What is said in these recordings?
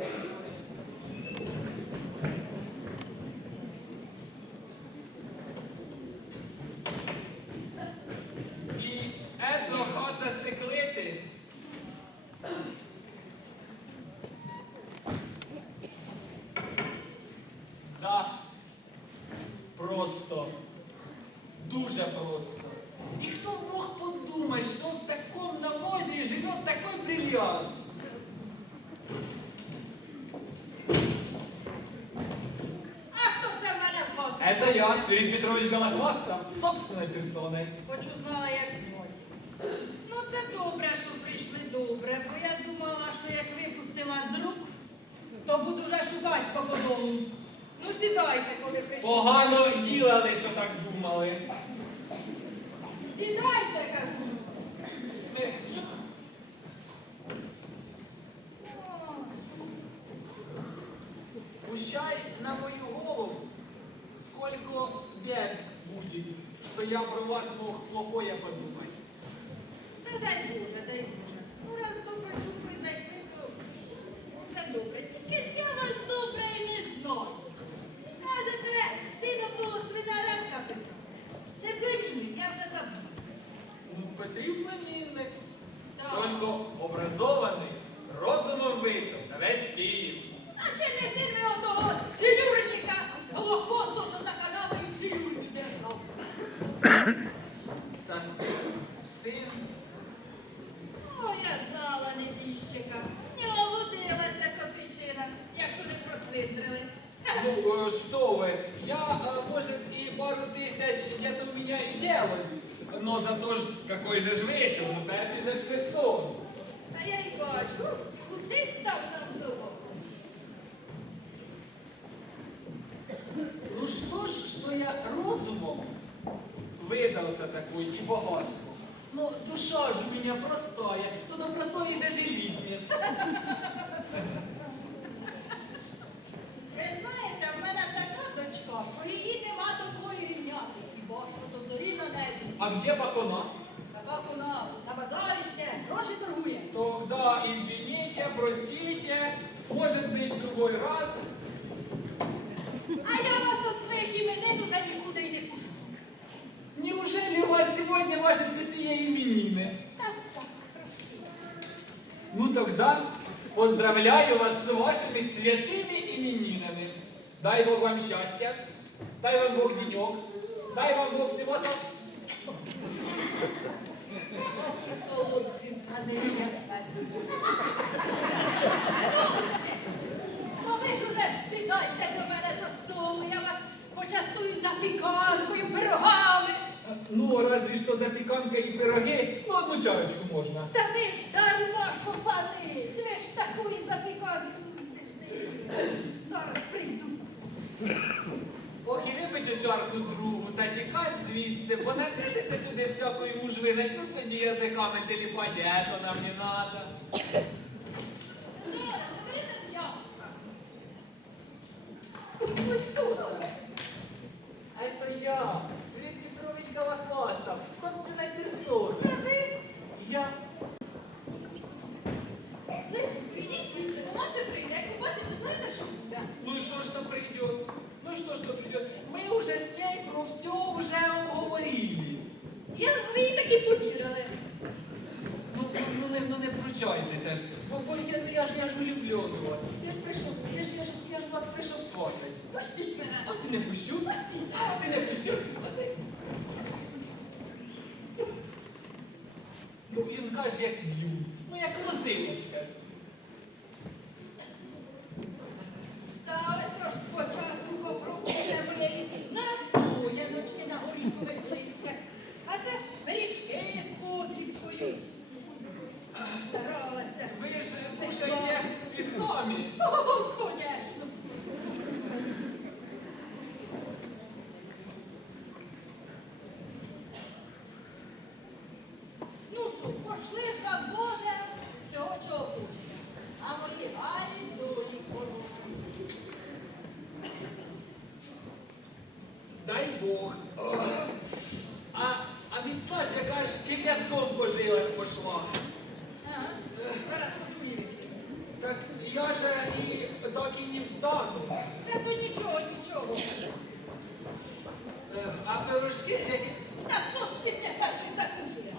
І ето хата секлити. Да. Просто. Дуже просто. И кто мог подумать, что в таком навозе живет такой бриллиант? А хто це в мене в хату? Это я, Свирид Петрович Голохваста, собственной персоной. Хоч узнала, як звуть. Ну, це добре, що прийшли добре, бо я думала, що як випустила з рук, то буду вже шукати по подолу. Ну, сідайте, коли прийшли. Погано ділали, що так думали. Сідайте, кажу. Мерсі. Что я про вас мог плохое подумать. Та дай Боже, дай Боже. Ну, раз добре ви зайшли, то це добре. Тільки ж я вас добре і не знаю. Кажете, сину того свинаренка Петра. Чи племінник, я вже забула. Ну, Петрів племінник, тільки образований, розумом вийшов на весь Київ. А чи не син ви отого цілюрника, такой. Ну, душа же у меня простая, то до простой же нет. Ви знаєте, в мене така дочка, що її нема такої рівняти, хіба що до зорі на небі. А где покона? Така вона на базарі ще гроші торгує. Тогда извините, простите, может быть, в другой раз. А я вас от своїх іменин уже нікуди й не пущу. Неужели у вас сегодня ваши святые именины? Так, так, трошки. Ну тогда поздравляю вас с вашими святыми именинами. Дай Бог вам счастья, дай вам Бог денек, дай вам Бог всего сам... Солодким, а не Ну ви ж уже ж сідайте до мене до столу, я вас почастую запіканкою, пирогами. Ну, разве что запеканка и пироги, ну одну чарочку можно. Та ви ж дарма, що панич, ви ж такої запіканки. Зараз прийду. Ох, і випить чарку другу та тікать звідси, бо не тишиться сюди всякої мужви, начнуть тоді язиками теліпать, ето нам не надо. Это я, Петрович Голохвастов, собственной персоной. Це ви? Я Значить, ідіть звідси, команда прийде, як ви бачите, знаєте, що буде. Ну и что, что придет? Ну и что, что придет? Мы уже с ней про все уже обговорили. Я, ви їй таки повірили. Ну, ну, ну, не, ну не вручайтеся ж. Бо, бо я, я ж я ж влюблений у вас. Я ж прийшов, я ж, я ж, я ж вас прийшов сватати. Пустіть мене. А ти не пущу? Пустіть. А ти не пущу? А ти... як б'ю. Ну як лозилочка пирожки. Та хто ж після першої закружує?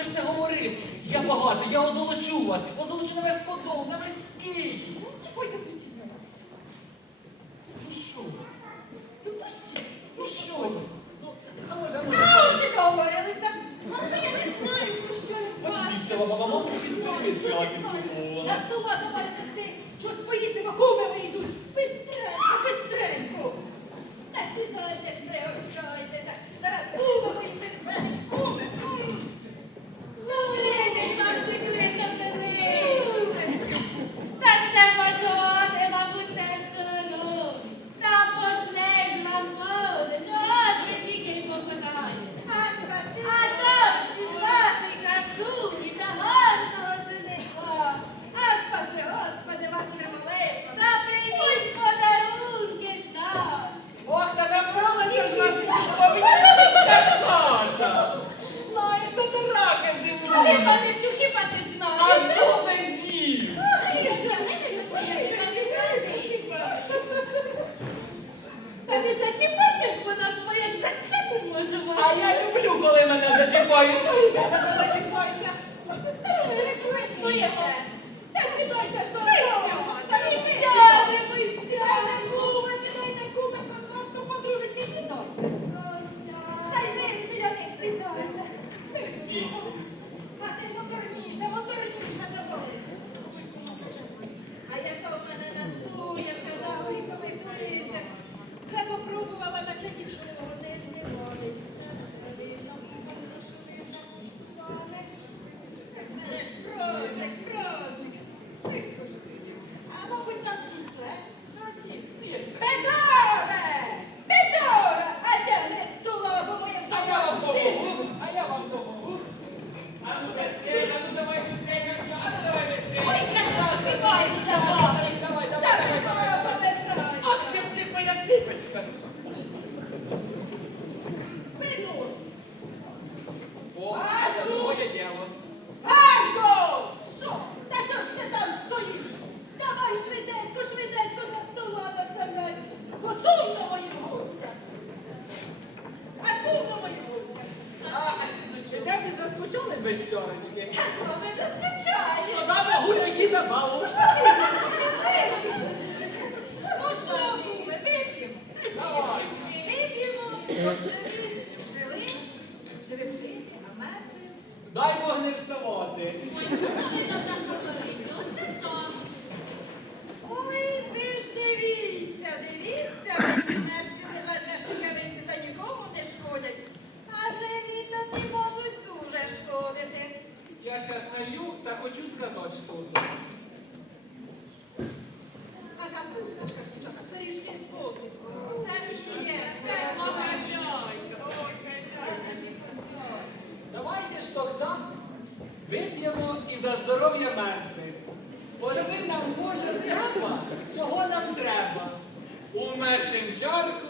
вже ж це говорив. Я багатий, я озолочу вас, озолочу на весь подол, на весь Київ. Чекайте, ну, типу, без сьорочки. Та ви заскочаєте. Додамо гуляки забаву. Чого нам треба? У мершенчарку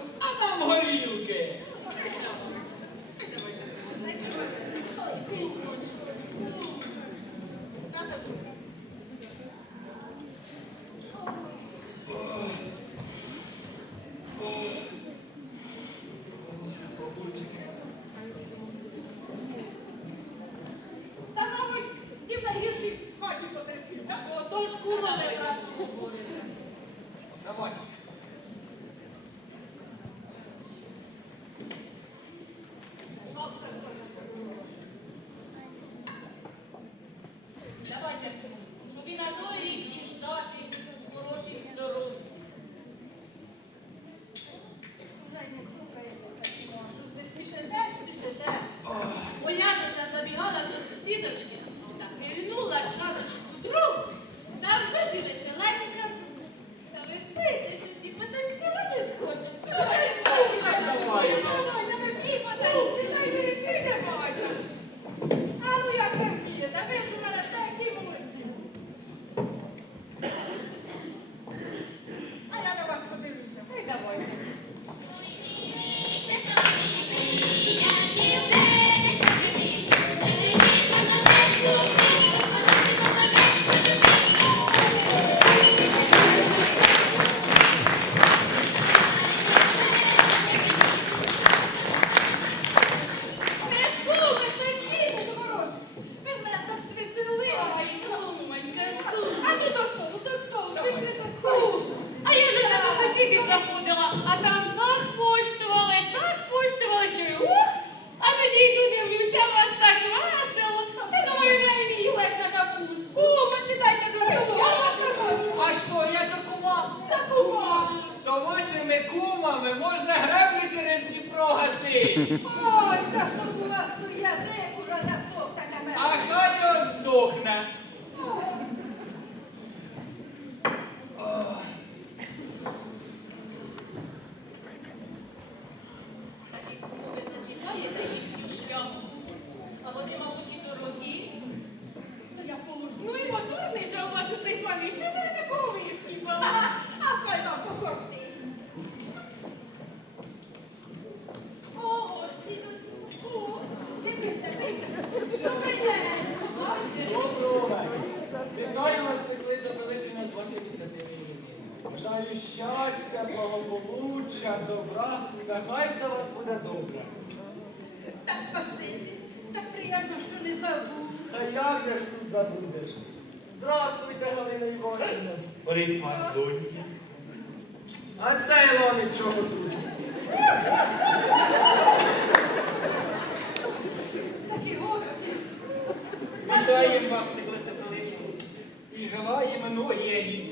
Прикладоньки. А це Ілони чого тут? Такі гості. Вітаємо вас, циклите великого І желаємо ноєнів.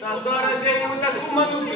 Та зараз я йому таку ману.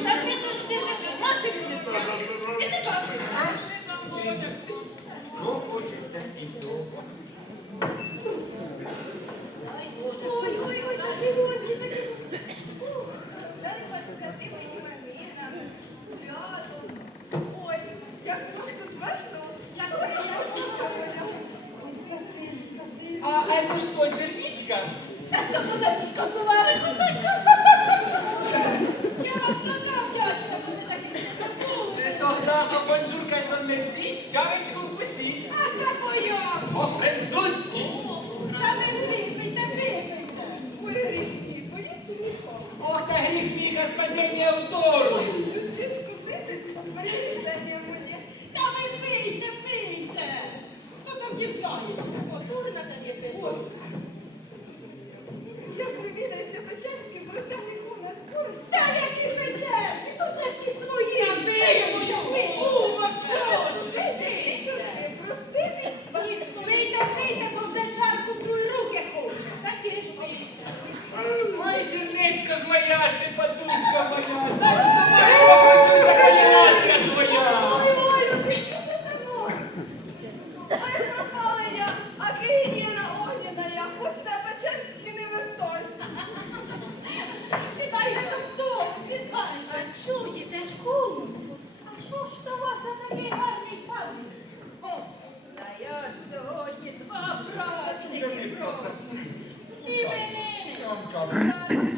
дізнаюся. Дурна там є Як ви відаєте Печерський, про це гріху нас курс. Ще які Печерські, тут же всі свої. Ума, що ж? Прости, мій Вийде, вийде, то вже чарку в руки хоче. Так і ж вийде. Ой, черничка ж моя ще Ibelene.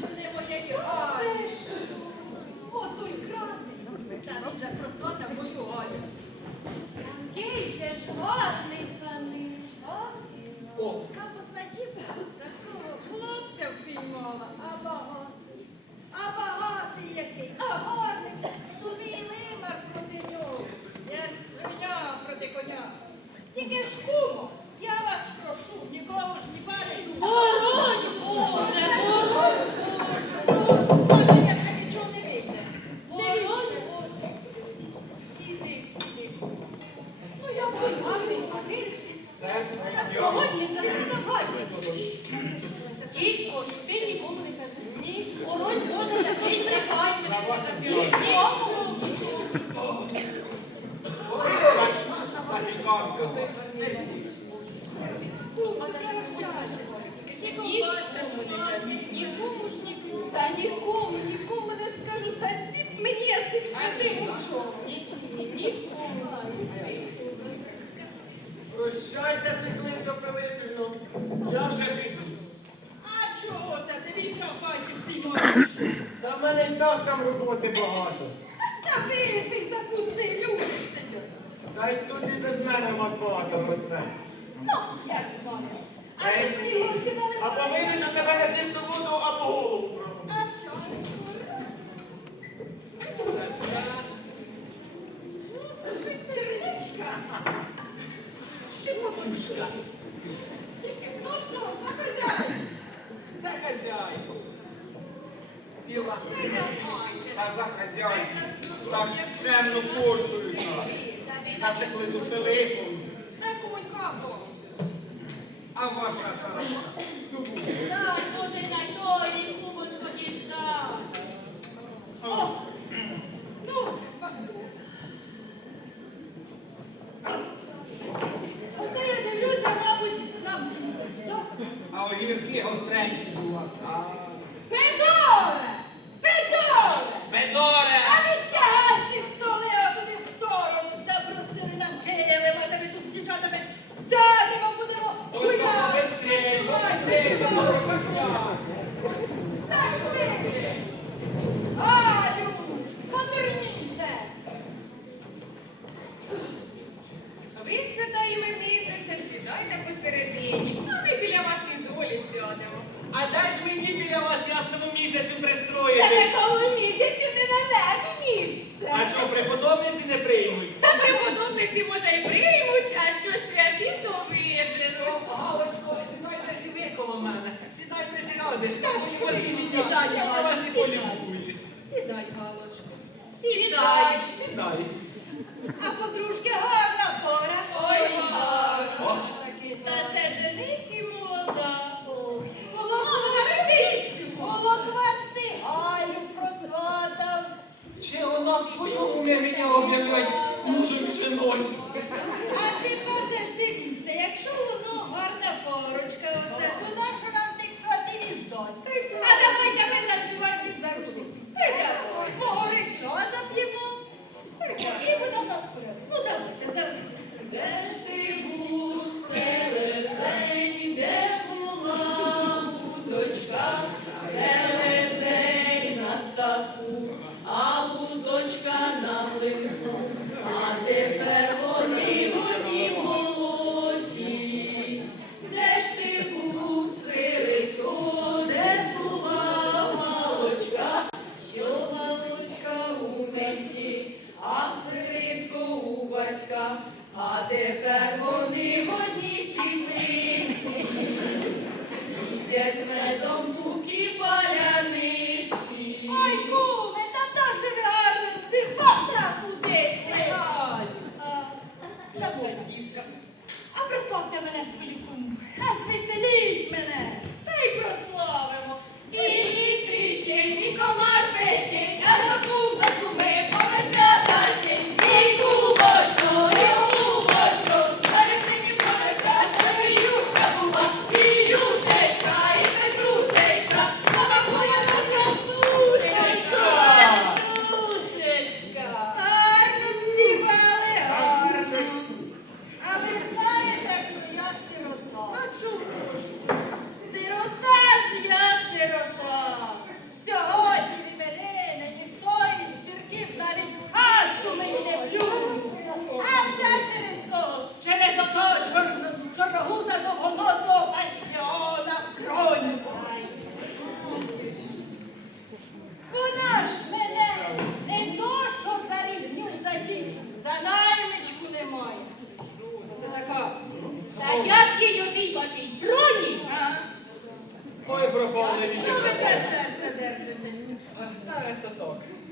Прощайте, Секлинто Пилипівно, я вже піду. А чого це? Дивіться, вітра в хаті. Та в мене й так там роботи багато. Та виріпись, закуси, любишся. Та й тут і без мене вас багато росте. Ну, як з вами. А Ей, А повинен до тебе на чисту воду або голову anecdotok.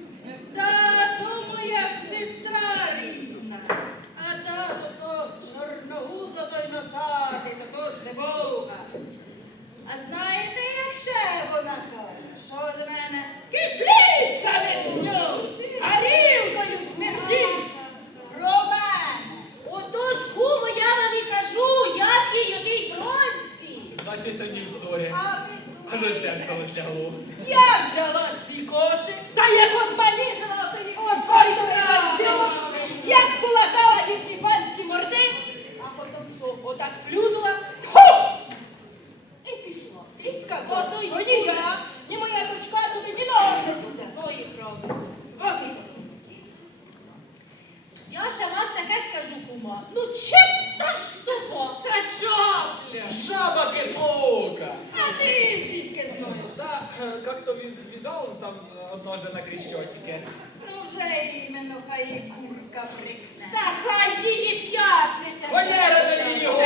Ну чиста ж сумо! Качапля! Жаба кислоука! А ти звідки знаєш? Та як то він віддав там одноже на кріщотіке. Ну вже іменно хай і курка прикне. Та хай її п'ятниця! Валера за її голову!